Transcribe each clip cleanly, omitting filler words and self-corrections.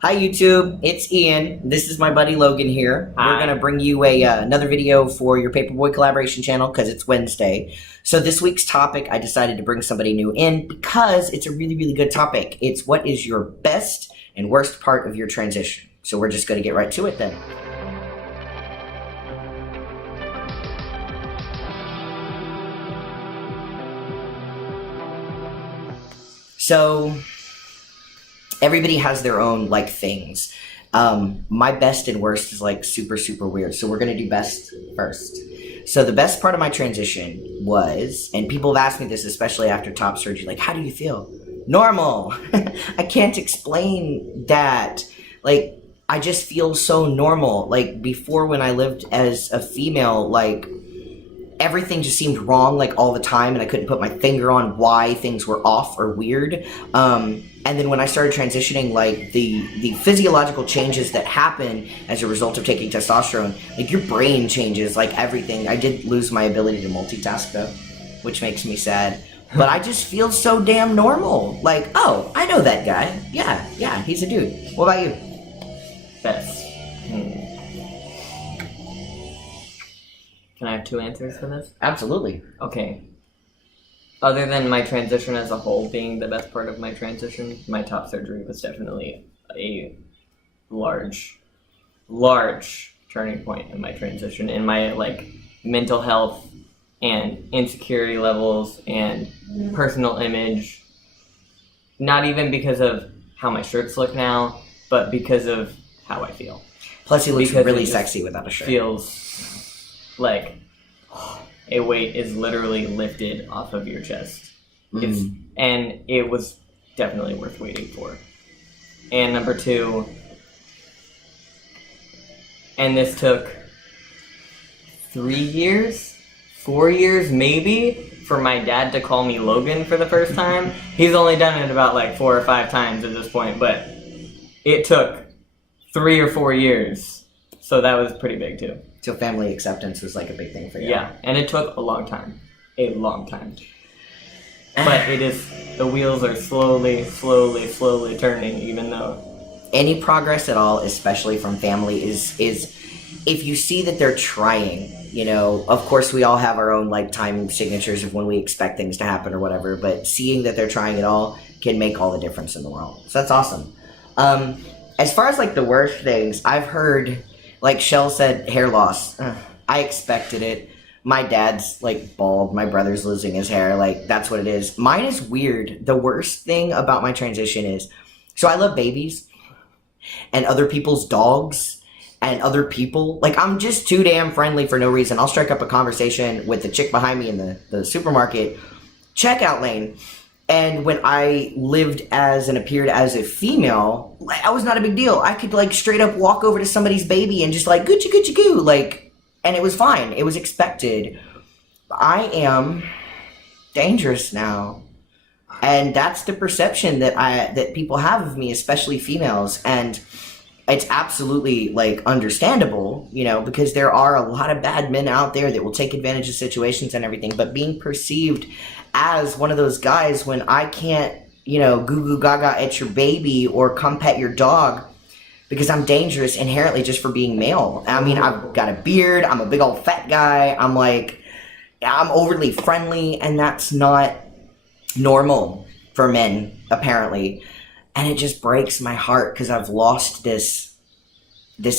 Hi YouTube, it's Ian. This is my buddy Logan here. Hi. We're gonna bring you another video for your Paperboy collaboration channel because it's Wednesday. So this week's topic, I decided to bring somebody new in because it's a really good topic. It's what is your best and worst part of your transition. So we're just gonna get right to it then. So everybody has their own like things. My best and worst is like super weird. So we're gonna do best first. So the best part of my transition was, and people have asked me this especially after top surgery, like, how do you feel? Normal. I can't explain that. Like, I just feel so normal. Like before, when I lived as a female, like everything just seemed wrong like all the time, and I couldn't put my finger on why things were off or weird. And then when I started transitioning, like the physiological changes that happen as a result of taking testosterone, like your brain changes, like everything. I did lose my ability to multitask though, which makes me sad. But I just feel so damn normal. Like, oh, I know that guy. Yeah, he's a dude. What about you? Best. Can I have two answers for this? Absolutely. Okay. Other than my transition as a whole being the best part of my transition, my top surgery was definitely a large turning point in my transition, in my like mental health and insecurity levels and personal image. Not even because of how my shirts look now, but because of how I feel. Plus, he looks Because really it just sexy without a shirt. Feels like a weight is literally lifted off of your chest. And it was definitely worth waiting for. And number two, and this took 3 years, 4 years maybe, for my dad to call me Logan for the first time. He's only done it about like 4 or 5 times at this point, but it took 3 or 4 years. So that was pretty big too. So family acceptance was like a big thing for you. Yeah, and it took a long time. A long time. But it is, the wheels are slowly turning, even though... Any progress at all, especially from family, is if you see that they're trying, you know, of course we all have our own like time signatures of when we expect things to happen or whatever, but seeing that they're trying at all can make all the difference in the world. So that's awesome. As far as like the worst things, I've heard, like Shell said, hair loss. I expected it. My dad's like bald. My brother's losing his hair. Like, that's what it is. Mine is weird. The worst thing about my transition is, so I love babies and other people's dogs and other people. Like, I'm just too damn friendly for no reason. I'll strike up a conversation with the chick behind me in the supermarket checkout lane. And when I lived as and appeared as a female, I was not a big deal. I could like straight up walk over to somebody's baby and just like Gucci goo, like, and it was fine. It was expected. I am dangerous now, and that's the perception that people have of me, especially females. And it's absolutely like understandable, you know, because there are a lot of bad men out there that will take advantage of situations and everything. But being perceived as one of those guys when I can't, you know, goo goo gaga at your baby or come pet your dog because I'm dangerous inherently just for being male. I mean, I've got a beard, I'm a big old fat guy, I'm overly friendly, and that's not normal for men, apparently. And it just breaks my heart because I've lost this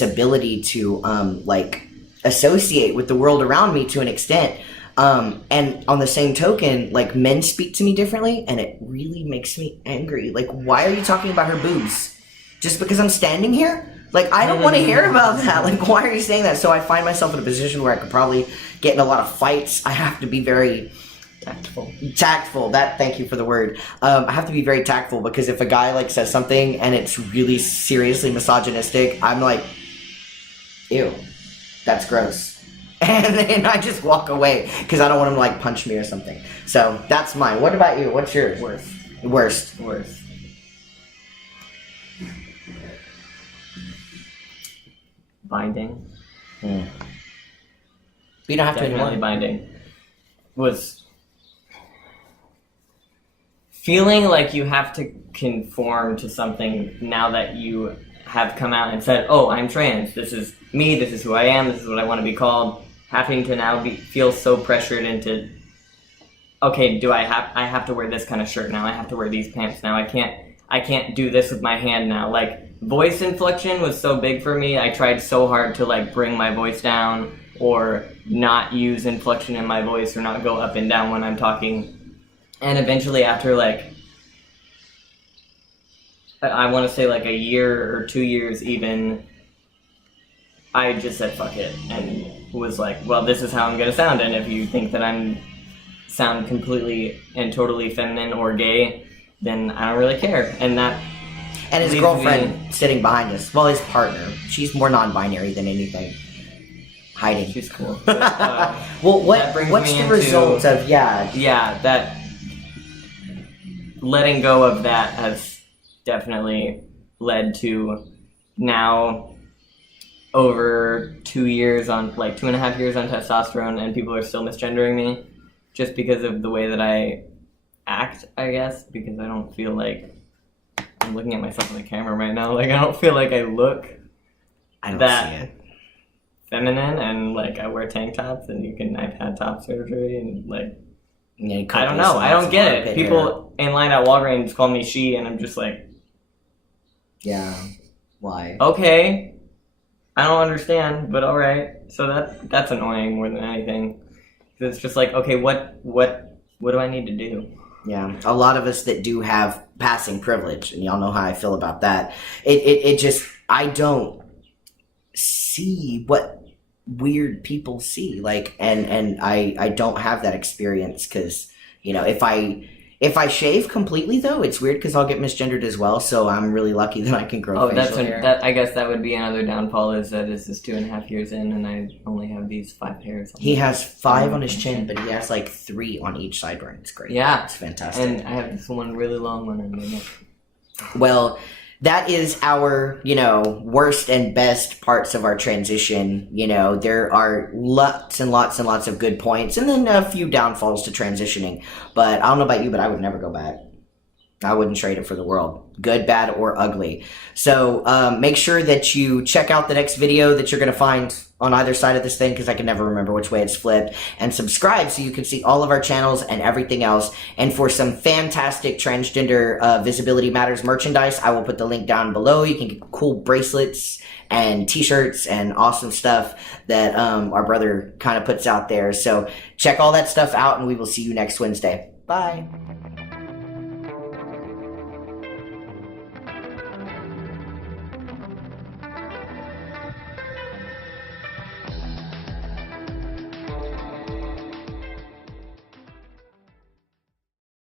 ability to like associate with the world around me to an extent. And on the same token, like, men speak to me differently, and it really makes me angry. Like, why are you talking about her boobs? Just because I'm standing here? Like, I don't want to hear about that. Like, why are you saying that? So I find myself in a position where I could probably get in a lot of fights. I have to be very tactful. Thank you for the word. I have to be very tactful, because if a guy like says something and it's really seriously misogynistic, I'm like, ew, that's gross. And then I just walk away because I don't want him to like punch me or something. So that's mine. What about you? What's yours? Worst. Binding. But you don't have to Definitely anymore. binding. Was feeling like you have to conform to something now that you have come out and said, "Oh, I'm trans. This is me. This is who I am. This is what I want to be called." Having to now feel so pressured into, okay, I have to wear this kind of shirt now. I have to wear these pants now. I can't do this with my hand now. Like, voice inflection was so big for me. I tried so hard to like bring my voice down or not use inflection in my voice or not go up and down when I'm talking. And eventually after like, I want to say like a year or 2 years even, I just said fuck it and was like, well, this is how I'm going to sound. And if you think that sound completely and totally feminine or gay, then I don't really care. And his girlfriend sitting behind us, well, his partner, she's more non-binary than anything. Hiding. She's cool. Well, what's the result of, that letting go of that has definitely led to now over 2 years on, like 2.5 years on testosterone, and people are still misgendering me just because of the way that I act, I guess, because I don't feel like I'm looking at myself on the camera right now. Like, I don't feel like I look I don't that see it. feminine, and like I wear tank tops, and I've had top surgery, and like I don't know, I don't get it. People in line at Walgreens call me she, and I'm just like, yeah, why? okay, I don't understand, but all right. So that's annoying more than anything. It's just like, okay, what do I need to do? Yeah, a lot of us that do have passing privilege, and y'all know how I feel about that. It just, I don't see what weird people see, like, and I don't have that experience, because, you know, if I shave completely, though, it's weird because I'll get misgendered as well, so I'm really lucky that I can grow facial hair. I guess that would be another downfall, is that this is 2.5 years in, and I only have these 5 hairs. He has 5 on his chin, but he has like 3 on each sideburn. It's great. Yeah. It's fantastic. And I have this one really long one on my neck. Well, that is our, you know, worst and best parts of our transition. You know, there are lots and lots and lots of good points, and then a few downfalls to transitioning. But I don't know about you, but I would never go back. I wouldn't trade it for the world. Good, bad, or ugly. So make sure that you check out the next video that you're going to find on either side of this thing, because I can never remember which way it's flipped. And subscribe so you can see all of our channels and everything else. And for some fantastic Transgender Visibility Matters merchandise, I will put the link down below. You can get cool bracelets and t-shirts and awesome stuff that our brother kind of puts out there. So check all that stuff out, and we will see you next Wednesday. Bye.